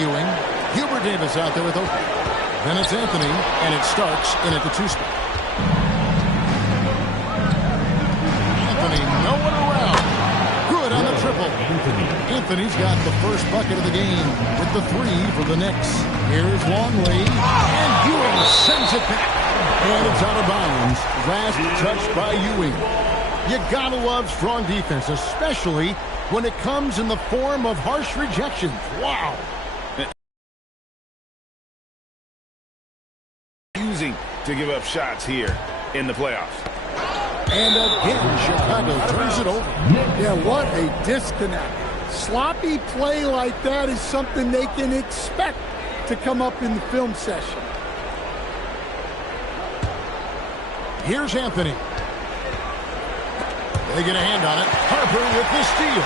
Ewing. Hubert Davis out there with Oakley. Then it's Anthony, and it starts in at the 2 spot. Anthony nowhere around. Good on the triple. Anthony's got the first bucket of the game with the 3 for the Knicks. Here's Longley, and Ewing sends it back. And it's out of bounds. Last touch by Ewing. You gotta love strong defense, especially when it comes in the form of harsh rejections. Wow. Using to give up shots here in the playoffs. And again, Chicago turns it over. Yeah, what a disconnect. Sloppy play like that is something they can expect to come up in the film session. Here's Anthony. They get a hand on it. Harper with the steal.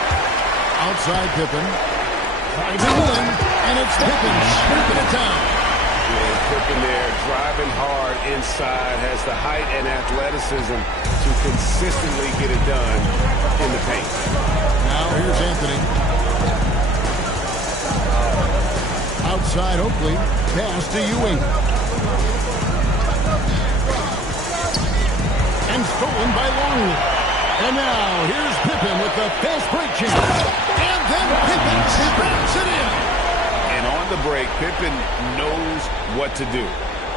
Outside Pippen. And it's Pippen sweeping it down. Yeah, Pippen there driving hard inside. Has the height and athleticism to consistently get it done in the paint. Now here's Anthony. Outside Oakley. Pass to Ewing. And stolen by Longley. And now here's Pippen with the fast break chance. And then Pippen straps it in. And on the break, Pippen knows what to do.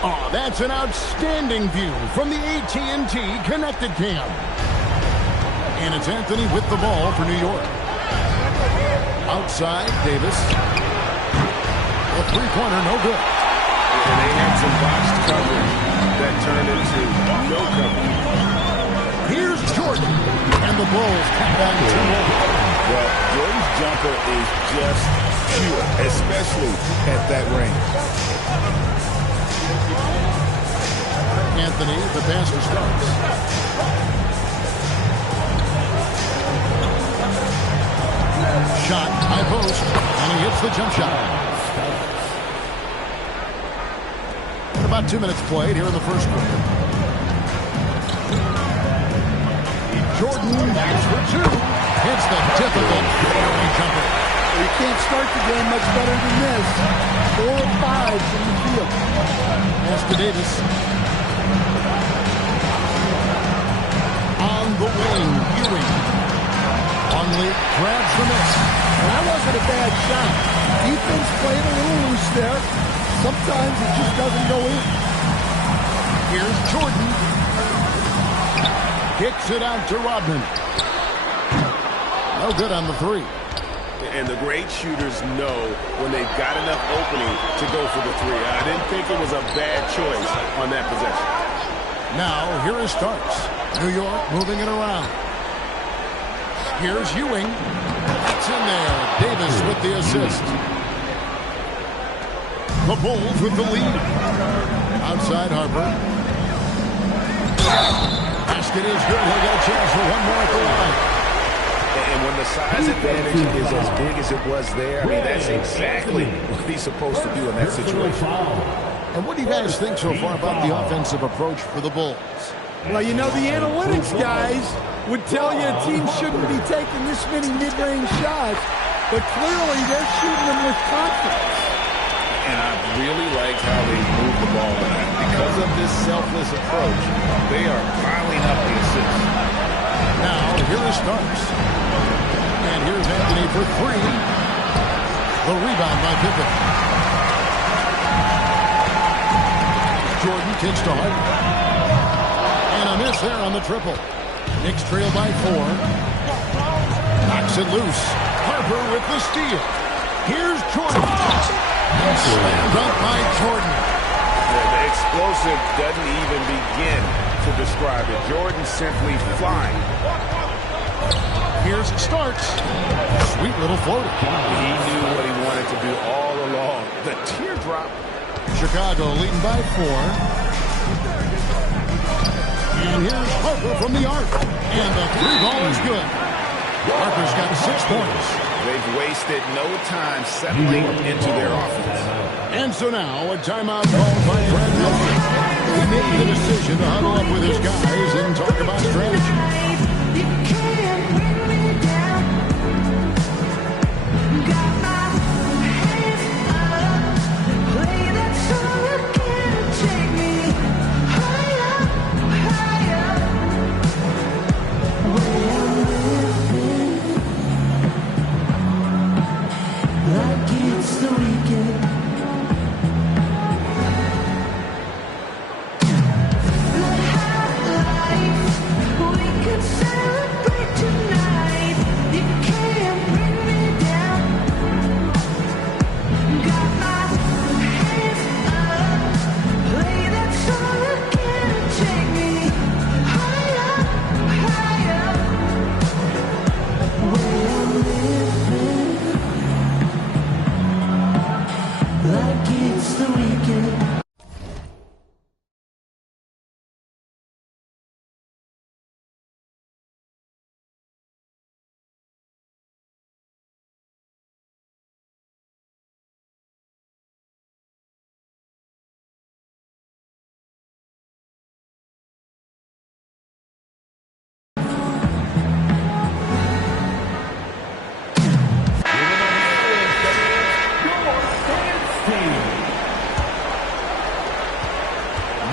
Oh, that's an outstanding view from the AT&T Connected Cam. And it's Anthony with the ball for New York. Outside, Davis. A three-pointer, no good. And they had some boxed coverage that turned into no coverage. Here's Jordan. And the Bulls tap out 2 more. Well, Jordan's jumper is just pure, especially at that range. Anthony, the passer starts. Shot, high post, and he hits the jump shot. About 2 minutes played here in the first quarter. Jordan is for 2. Hits the difficult fadeaway jumper. You can't start the game much better than this. 4 of 5 from the field. Pass to Davis. On the wing, Ewing. Longley grabs the miss. That wasn't a bad shot. Defense played a little loose there. Sometimes it just doesn't go in. Here's Jordan. Kicks it out to Rodman. No good on the 3. And the great shooters know when they've got enough opening to go for the 3. I didn't think it was a bad choice on that possession. Now, here is Starks. New York moving it around. Here's Ewing. That's in there. Davis with the assist. The Bulls with the lead. Outside Harper. Basket is good. He'll get a chance for one more at the line. And when the size advantage is as big as it was there, I mean, that's exactly what he's supposed to do in that situation. And what do you guys think so far about the offensive approach for the Bulls? Well, you know, the analytics guys would tell you a team shouldn't be taking this many mid-range shots, but clearly they're shooting them with confidence. And I really liked how they moved the ball tonight. Because of this selfless approach, they are piling up the assists. Now, here is Starks. And here's Anthony for 3. The rebound by Pippen. Jordan kicks to Harper. And a miss there on the triple. Knicks trail by 4. Knocks it loose. Harper with the steal. Here's Jordan. Slammed up by Jordan. Yeah, the explosive doesn't even begin to describe it. Jordan simply flying. Here's Starks. Sweet little floater. He knew what he wanted to do all along. The teardrop. Chicago leading by 4. And here's Harper from the arc. And the 3-ball is good. Harper's got 6 points. They've wasted no time settling into their offense. And so now a timeout called by Brad Miller. He made the decision to huddle up with his guys and talk about strategy. it's the weekend.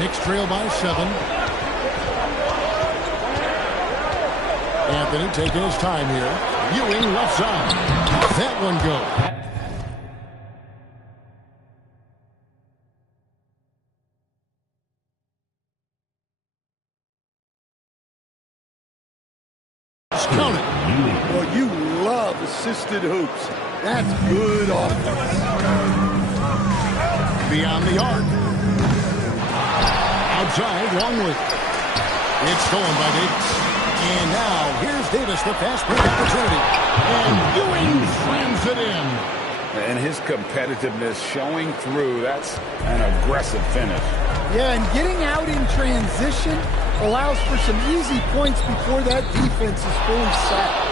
Knicks trail by 7. Anthony taking his time here. Ewing left side. How's that one go? Count it. Well, you love assisted hoops. That's good offense. Beyond the arc. Outside, Longley. It's stolen by Davis. And now, here's Davis, the fast break opportunity. And Ewing slams it in. And his competitiveness showing through. That's an aggressive finish. Yeah, and getting out in transition allows for some easy points before that defense is fully set.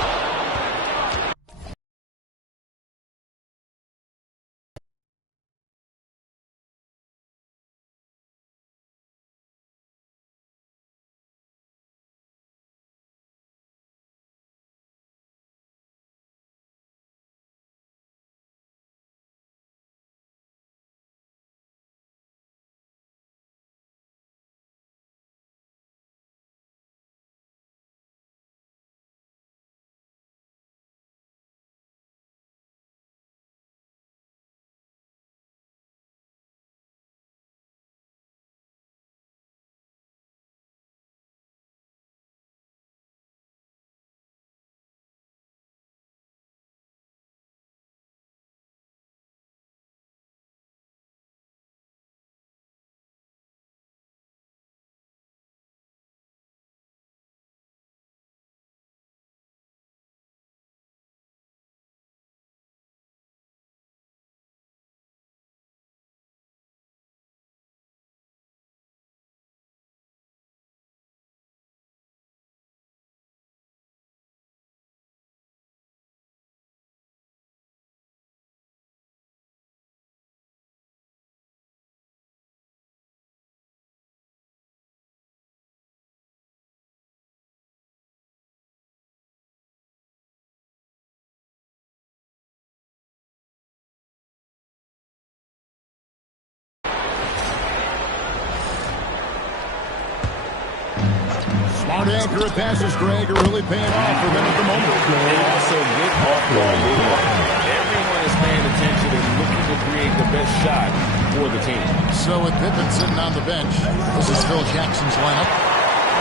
Smart, accurate passes, Greg, are really paying off for them at the moment. And also good off-ball movement. Everyone is paying attention and looking to create the best shot for the team. So with Pippen sitting on the bench, this is Phil Jackson's lineup.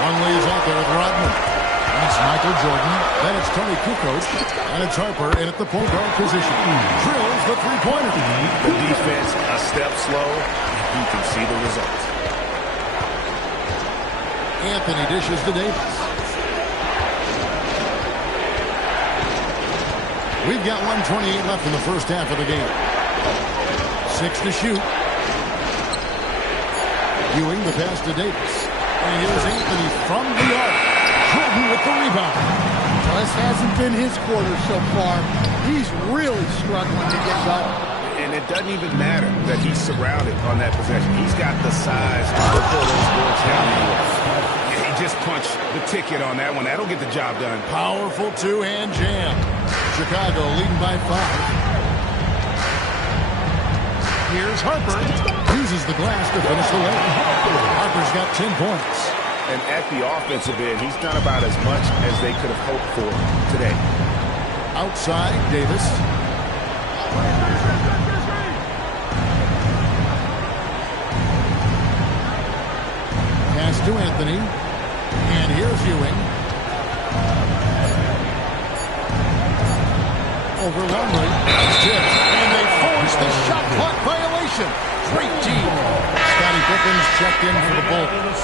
Longley is out there with Rodman. That's Michael Jordan. Then it's Tony Kukoc. And it's Harper in at the point guard position. Drills the three-pointer. The defense a step slow. You can see the results. Anthony dishes to Davis. We've got 1:28 left in the first half of the game. 6 to shoot. Ewing the pass to Davis. And here's Anthony from the arc. Jordan with the rebound. Well, this hasn't been his quarter so far. He's really struggling to get up. And it doesn't even matter that he's surrounded on that possession. He's got the size to pull those boards down anyway. He just punched the ticket on that one. That'll get the job done. Powerful two-hand jam. Chicago leading by 5. Here's Harper. Uses the glass to finish the layup. Harper's got 10 points. And at the offensive end, he's done about as much as they could have hoped for today. Outside, Davis. Pass to Anthony. And here's Ewing. Over Longley. It's tipped. And they force the shot clock violation. Great team. Scottie Pippen's checked in for the Bulls.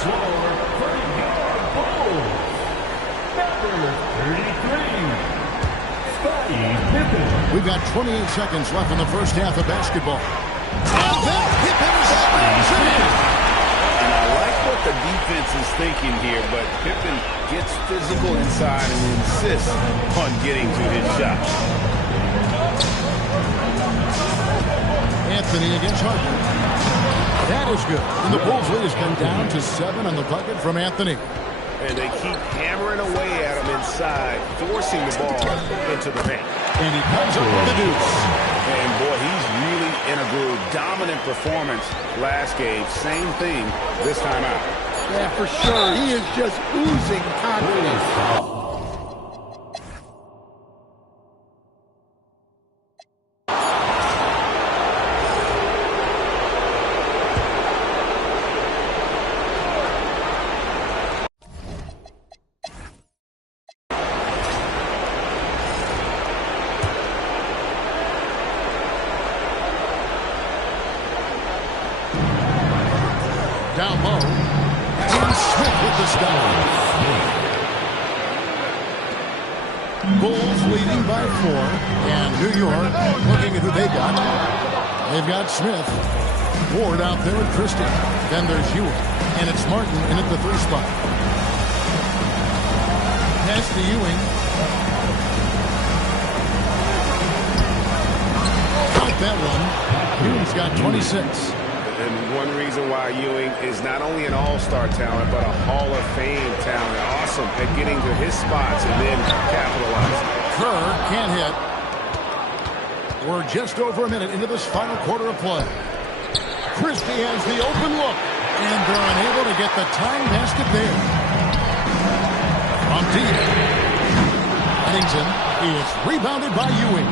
We've got 28 seconds left in the first half of basketball. And then Pippen slams it in. And I like what the defense is thinking here, but Pippen gets physical inside and insists on getting to his shot. Anthony against Harden. That is good. And the Bulls lead has come down to 7 on the bucket from Anthony. And they keep hammering away at him inside, forcing the ball into the paint. And he comes up with the deuce. And boy, he's really in a groove. Dominant performance last game. Same thing this time out. Yeah, for sure. He is just oozing confidence. Down low. And Smith with the stop. Bulls leading by 4. And New York looking at who they got. They've got Smith. Ward out there with Christie. Then there's Ewing. And it's Martin in at the 3 spot. Pass to Ewing. Count that one. Ewing's got 26. And one reason why Ewing is not only an all-star talent, but a Hall of Fame talent. Awesome at getting to his spots and then capitalizing. Kerr can't hit. We're just over a minute into this final quarter of play. Christie has the open look, and they're unable to get the tying basket there. From deep. Henningsen is rebounded by Ewing.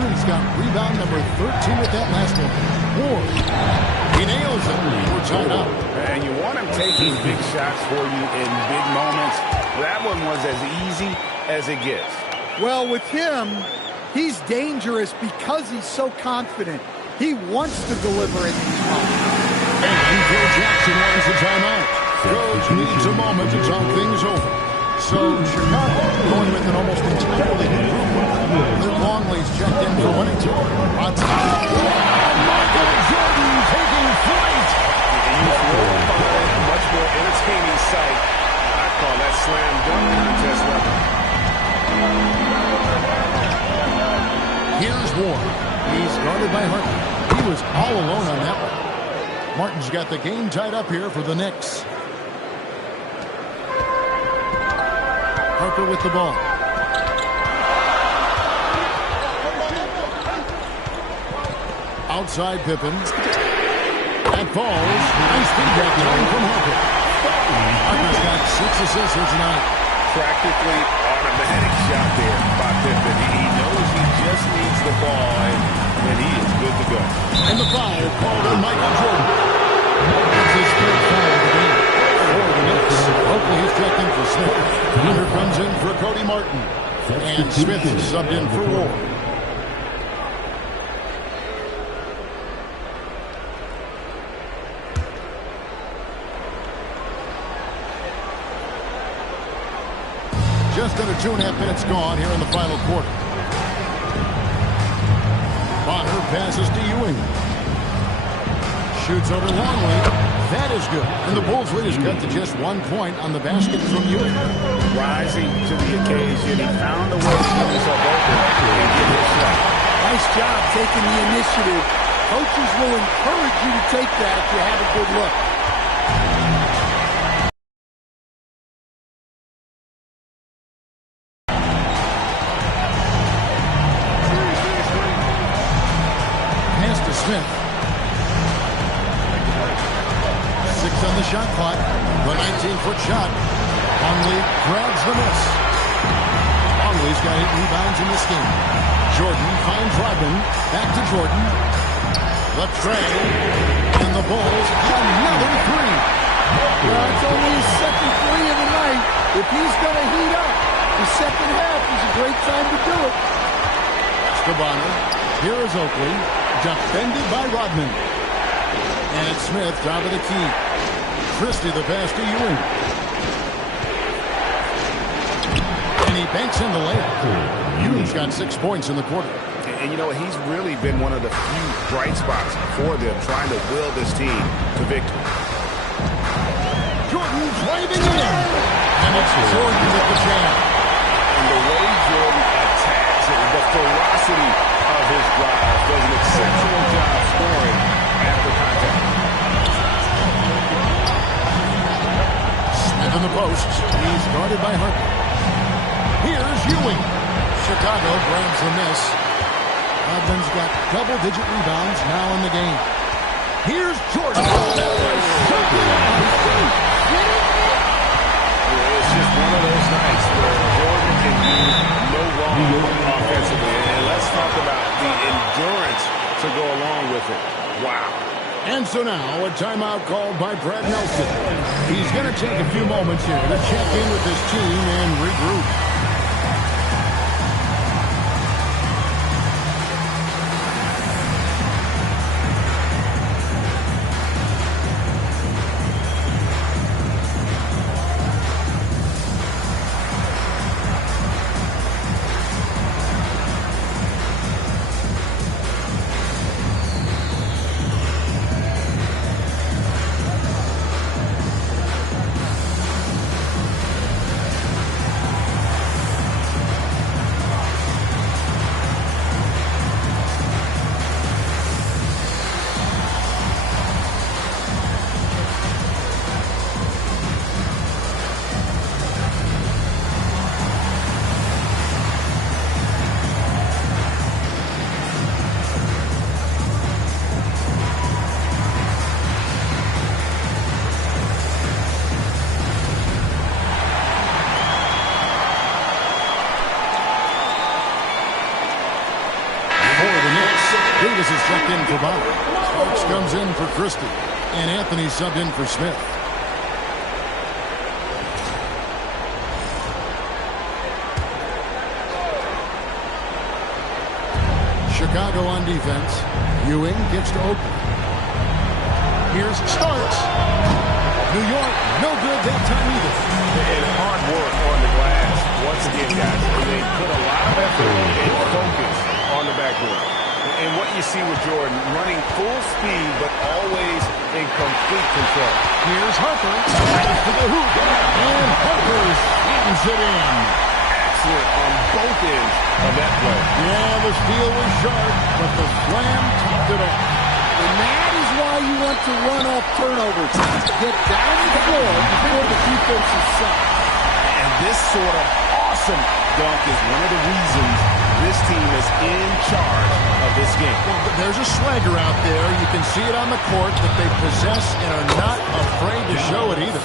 Ewing's got rebound number 13 with that last one. Ward. He nails it. We're tied up. And you want him taking big shots for you in big moments. That one was as easy as it gets. Well, with him, he's dangerous because he's so confident. He wants to deliver in these moments. And Phil Jackson wants the timeout. Coach needs a moment to talk things over. So Chicago going with an almost entirely new group. Luke Longley's checked in for winning. On top. Michael Jordan taking flight. Much more entertaining sight. I call that slam dunk contest level. Here's Ward. He's guarded by Harden. He was all alone on that one. Martin's got the game tied up here for the Knicks. Harper with the ball. Outside Pippen. That falls. Nice feedback time from Harper. Harper's got 6 assists here tonight. Practically automatic shot there by Pippen. He knows he just needs the ball, and he is good to go. And the foul called on Michael Jordan. That's his 3rd foul of the game. For the Knicks. Hopefully he's checked in for Smith. Hunter comes in for Cody Martin. And Smith is subbed in for Ward. Just under 2.5 minutes gone here in the final quarter. Bonner passes to Ewing. Shoots over Longley. That is good. And the Bulls lead is cut to just 1 point on the basket from Ewing. Rising to the occasion. He found a way to get himself open and get his shot. Nice job taking the initiative. Coaches will encourage you to take that if you have a good look. Smith. 6 on the shot clock. The 19-foot shot. Longley grabs the miss. Longley's got 8 rebounds in this game. Jordan finds Rodman. Back to Jordan. The tray. And the Bulls another 3. Well, it's only his 2nd 3 of the night. If he's going to heat up, the second half is a great time to do it. That's to Bonner. Here is Oakley. Defended by Rodman. And it's Smith, top of the key. Christie the pass to Ewing. And he banks in the layup. Ewing's got 6 points in the quarter. And you know, he's really been one of the few bright spots for them, trying to will this team to victory. Jordan driving in. And it's Jordan with the jam. And the way Jordan attacks it, the ferocity of his drive, does an exceptional job scoring after contact. Smith in the post. He's guarded by Harper. Here's Ewing. Chicago grabs the miss. Rodman's got double-digit rebounds now in the game. Here's Jordan. It's just one of those nights where Jordan can do no wrong offensively. And let's talk about the endurance to go along with it. Wow. And so now a timeout called by Brad Nelson. He's going to take a few moments here to check in with his team and regroup. Davis is checked in for Bob. Starks comes in for Christie. And Anthony subbed in for Smith. Chicago on defense. Ewing gets to Oakland. Here's Starks. New York, no good that time either. And hard work on the glass. Once again, guys, they put a lot of effort and focus on the backboard. And what you see with Jordan, running full speed, but always in complete control. Here's Harper. To the hoop. And Harper slams it in. Excellent on both ends of that play. Yeah, the steal was sharp, but the slam topped it off. And that is why you want to run off turnovers. Get down the floor before the defense is set. And this sort of awesome dunk is one of the reasons this team is in charge of this game. Well, there's a swagger out there. You can see it on the court that they possess and are not afraid to show it either.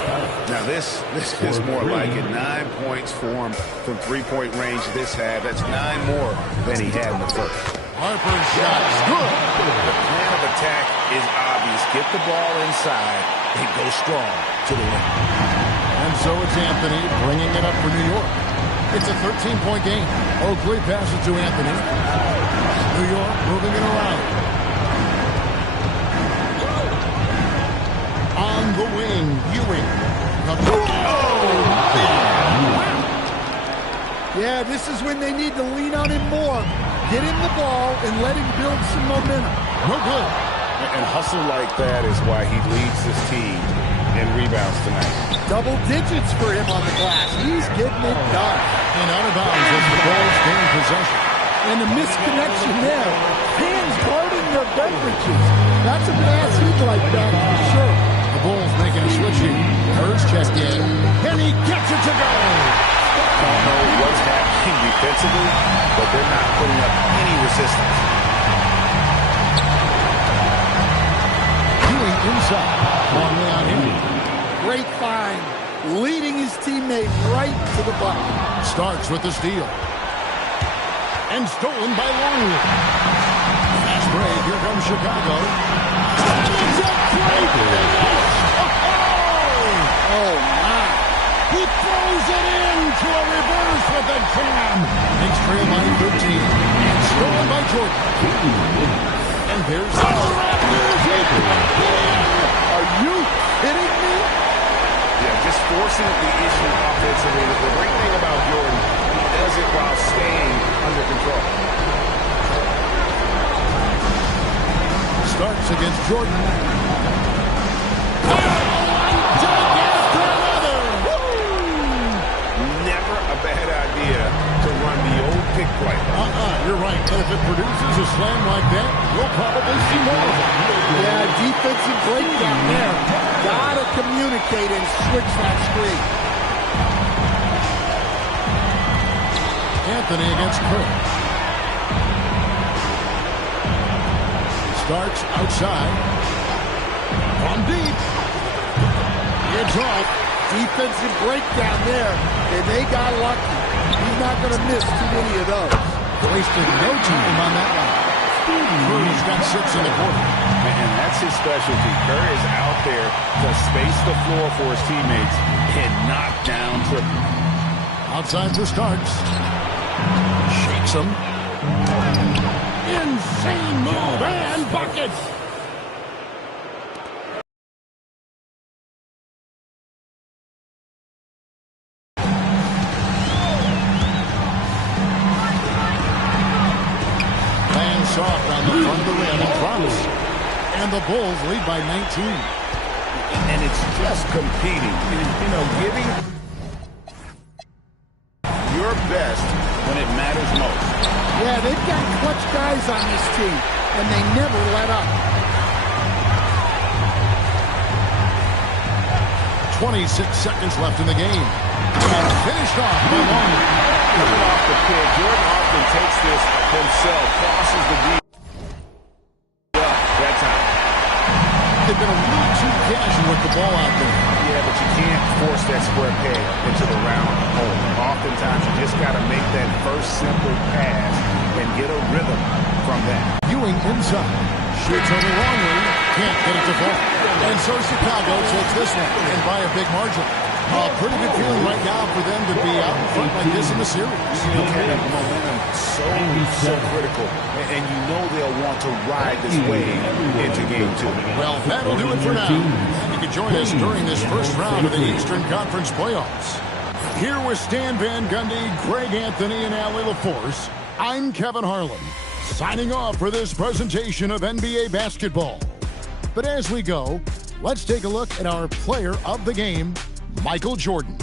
Now this is more like it. 9 points for him from three-point range this half. That's 9 more than he had in the first. Harper's shot is good. The plan of attack is obvious. Get the ball inside and go strong to the rim. And so it's Anthony bringing it up for New York. It's a 13-point game. Oakley passes to Anthony. New York moving it around. On the wing, Ewing. Yeah, this is when they need to lean on him more. Get him the ball and let him build some momentum. No good. And hustle like that is why he leads this team in rebounds tonight. Double digits for him on the glass. He's getting it done. And out of bounds as the Bulls gain possession. And a misconnection there. Fans guarding their beverages. That's a pass he'd like back for sure. The Bulls making a switch here. Hurts checked in. And he gets it to go. I don't know what's happening defensively, but they're not putting up any resistance. Ewing inside. Long way on him. Great find. Leading his teammate right to the bucket. Starks with the steal. And stolen by Longley. Fast break. Here comes Chicago. It's a great finish. Oh, my. He throws it into a reverse with a jam. Knicks trail by 13. And stolen by Jordan. And there's the Raptors. Are you kidding me? Yeah, just forcing the issue offensively. The great thing about Jordan, he does it while staying under control. Starks against Jordan. One dunk after another. Never a bad idea to run the old pick play. You're right. And if it produces a slam like that, we'll probably see more of it. Yeah, defensive breakdown there. Gotta communicate and switch that screen. Anthony against Kirk. Starks outside. From deep. It's off. Defensive breakdown there, and they got lucky. He's not going to miss too many of those. Wasted no time on that one. Curry's got 6 in the quarter. And that's his specialty. Curry is out there to space the floor for his teammates and knock down triple. Outside for Starks. Shakes him. Insane move and buckets. Laying soft on the front of the rim and drops. And the Bulls lead by 19. And it's just competing. You know, giving your best when it matters most. Yeah, they've got clutch guys on this team, and they never let up. 26 seconds left in the game. And finished off by Longley. Coming off the pick, Jordan often takes this himself, crosses the deep. That time. They've been a little too casual with the ball out there. Yeah, but you can't force that square peg into the round hole. Oftentimes, you just got to make that first simple pass and get a rhythm from that. Ewing inside. Shoots over Longley. Can't get it to fall. And so Chicago takes this one, and by a big margin. Pretty good feeling right now for them to be out in front like this in the series. You know, Kevin, momentum so critical, and you know they'll want to ride this wave into game 2. Well, that'll do it for now. You can join us during this first round of the Eastern Conference playoffs. Here with Stan Van Gundy, Greg Anthony, and Allie LaForce, I'm Kevin Harlan, signing off for this presentation of NBA basketball. But as we go, let's take a look at our player of the game, Michael Jordan.